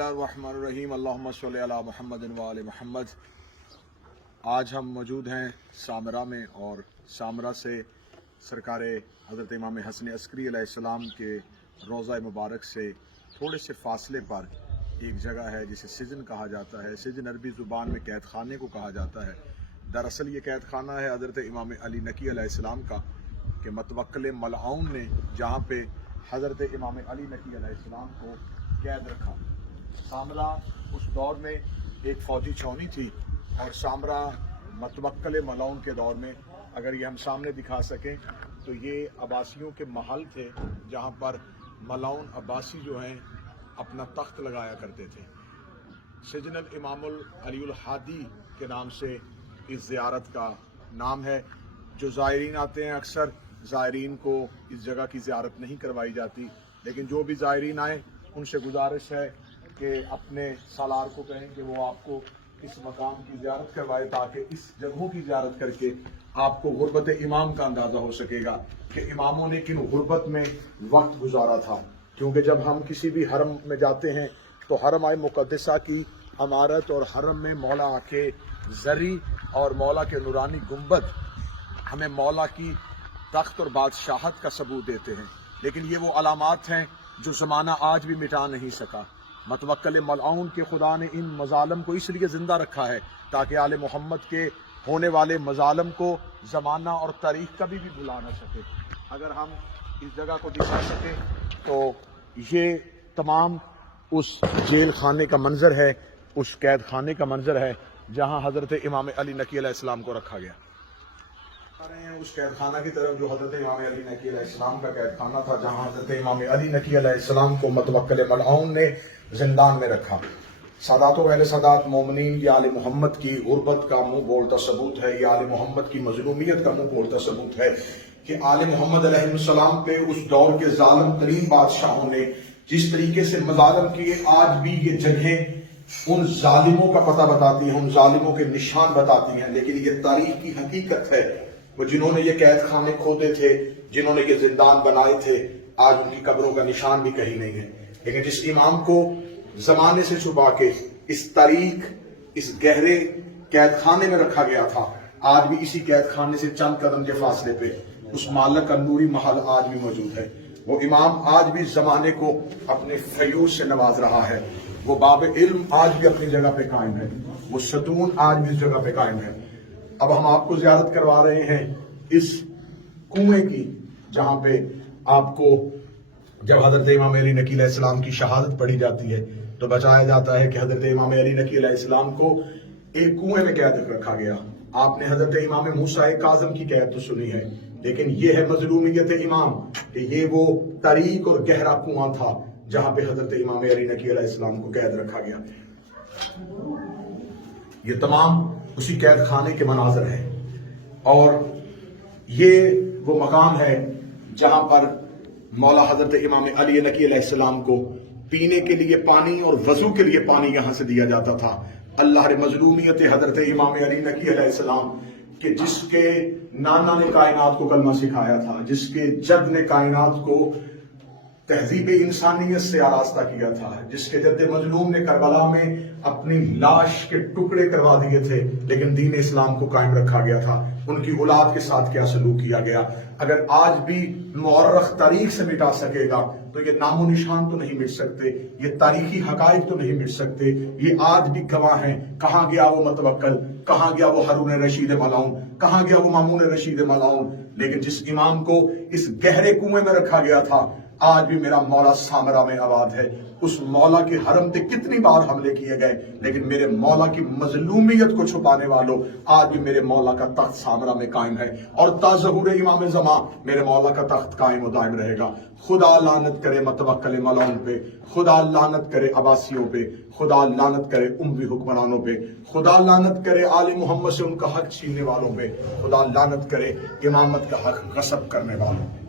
बिस्मिल्लाहिर्रहमानिर्रहीम अल्लाहुम्मा सल्लि अला मुहम्मद व आले मुहम्मद। आज हम मौजूद हैं सामरा में और सामरा से सरकार हज़रत इमाम हसन अस्करी अलैहिस्सलाम के रोज़ा मुबारक से थोड़े से फासले पर एक जगह है जिसे सिजन कहा जाता है। सिजन अरबी ज़ुबान में कैद खाने को कहा जाता है। दरअसल ये कैद खाना है हज़रत इमाम अली नकी अलैहिस्सलाम का, कि मतवक्किल मलआउन ने जहाँ पे हज़रत इमाम अली नकी अलैहिस्सलाम को कैद रखा। सामरा उस दौर में एक फ़ौजी छावनी थी और सामरा मतवक्किल मलआउन के दौर में, अगर ये हम सामने दिखा सकें तो ये अब्बासियों के महल थे जहाँ पर मलआउन अब्बासी जो हैं अपना तख्त लगाया करते थे। सिजनल इमामुल अलीउल हादी के नाम से इस ज़ियारत का नाम है। जो ज़ायरीन आते हैं, अक्सर ज़ायरीन को इस जगह की ज़ियारत नहीं करवाई जाती, लेकिन जो भी ज़ायरीन आए उनसे गुजारिश है कि अपने सालार को कहें कि वो आपको इस मकाम की ज़ियारत करवाए, ताकि इस जगहों की ज़ियारत करके आपको गुर्बत इमाम का अंदाज़ा हो सकेगा कि इमामों ने किन गुर्बत में वक्त गुजारा था। क्योंकि जब हम किसी भी हरम में जाते हैं तो हरम आए मुक़द्दसा की अमारत और हरम में मौला आके ज़री और मौला के नूरानी गुंबद हमें मौला की तख्त और बादशाहत का सबूत देते हैं, लेकिन ये वो अलामात हैं जो ज़माना आज भी मिटा नहीं सका। मतवक्किल मलआउन के खुदा ने इन मज़ालम को इसलिए ज़िंदा रखा है ताकि आले मोहम्मद के होने वाले मज़ालम को ज़माना और तारीख़ कभी भी भुला न सके। अगर हम इस जगह को दिखा सकें तो ये तमाम उस जेल खाने का मंजर है, उस कैद खाने का मंजर है जहाँ हज़रत इमाम अली नकी अलैहिस्सलाम को रखा गया। उस कैद खाना की तरफ जो हज़रत इमाम अली नकी अलैहिस्सलाम का कैद खाना था, जहाँ हज़रत इमाम अली नकी अलैहिस्सलाम को मतवक्किल मलआउन ने जिंदान में रखा। सादात व अहले सादात मोमिनीन, ये आले मोहम्मद की गुर्बत का मुंह बोलता सबूत है, ये आले मोहम्मद की मजलूमियत का मुंह बोलता सबूत है कि आले मोहम्मद अलैहिस्सलाम पे उस दौर के जालिम तरीन बादशाहों ने जिस तरीके से मजालम किए, आज भी ये जगहें उन जालिमों का पता बताती हैं, उन जालिमों के निशान बताती हैं। लेकिन ये तारीख की हकीकत है, वो जिन्होंने ये कैद खाने खोदे थे, जिन्होंने ये जिंदान बनाए थे, आज उनकी कब्रों का निशान भी कहीं नहीं है। लेकिन जिस इमाम को जमाने से छुपा के इस तारीख, इस गहरे कैद खाने में रखा गया था, आज भी इसी कैद खाने से चंद कदम के फासले पे उस मालक का नूरी महल आज भी मौजूद है। वो इमाम आज भी जमाने को अपने फयूज से नवाज रहा है। वो बाब इल्म आज भी अपनी जगह पे कायम है, वो सतून आज भी इस जगह पे कायम है। अब हम आपको ज़ियारत करवा रहे हैं इस कुएं की, जहां पे आपको जब हज़रत इमाम अली नकी अलैहिस्सलाम की शहादत पढ़ी जाती है तो बचाया जाता है कि हज़रत इमाम अली नकी अलैहिस्सलाम को एक कुएं में कैद रखा गया। आपने हज़रत इमाम मूसा काज़म की कैद तो सुनी है, लेकिन ये है मजलूमियत इमाम कि ये वो तारीक और गहरा कुआं था जहां पे हज़रत इमाम अली नकी अलैहिस्सलाम को कैद रखा गया। ये तमाम उसी कैद खाने के मनाजर हैं और ये वो मकाम है जहां पर मौला हजरत इमाम अली नकी अलैहिस्सलाम को पीने के लिए पानी और वजू के लिए पानी यहां से दिया जाता था। अल्लाह रे मजलूमियत हजरत इमाम अली नकी अलैहिस्सलाम कि जिसके नाना ने कायनात को कलमा सिखाया था, जिसके जद ने कायनात को तहजीब इंसानियत से आरास्ता किया था, जिसके जद्द मजलूम ने करबला में अपनी लाश के टुकड़े करवा दिए थे, लेकिन दीन इस्लाम को कायम रखा गया था। उनकी औलाद के साथ क्या सलूक किया गया, अगर आज भी मुअर्रख तारीख से मिटा सकेगा तो ये नामो निशान तो नहीं मिट सकते, ये तारीखी हकाइक तो नहीं मिट सकते। ये आज भी गवाह हैं। कहाँ गया वो मतवक्किल, कहाँ गया वो हारून रशीद मलआउन, कहाँ गया वो मामून रशीद मलआउन। लेकिन जिस इमाम को इस गहरे कुएं में रखा गया था, आज भी मेरा मौला सामरा में आबाद है। उस मौला के हरम पे कितनी बार हमले किए गए, लेकिन मेरे मौला की मजलूमियत को छुपाने वालों, आज भी मेरे मौला का तख्त सामरा में कायम है और ताज़हूर इमाम ज़मा मेरे मौला का तख्त कायम और दायम रहेगा। खुदा लानत करे मतवक्किल मलआउन पे, खुदा लानत करे अब्बासियों पे, खुदा लानत करे उम्मी हुक्मरानों पे, खुदा लानत करे आले मोहम्मद से उनका हक छीनने वालों पे, खुदा लानत करे इमामत का हक गस्ब करने वालों पे।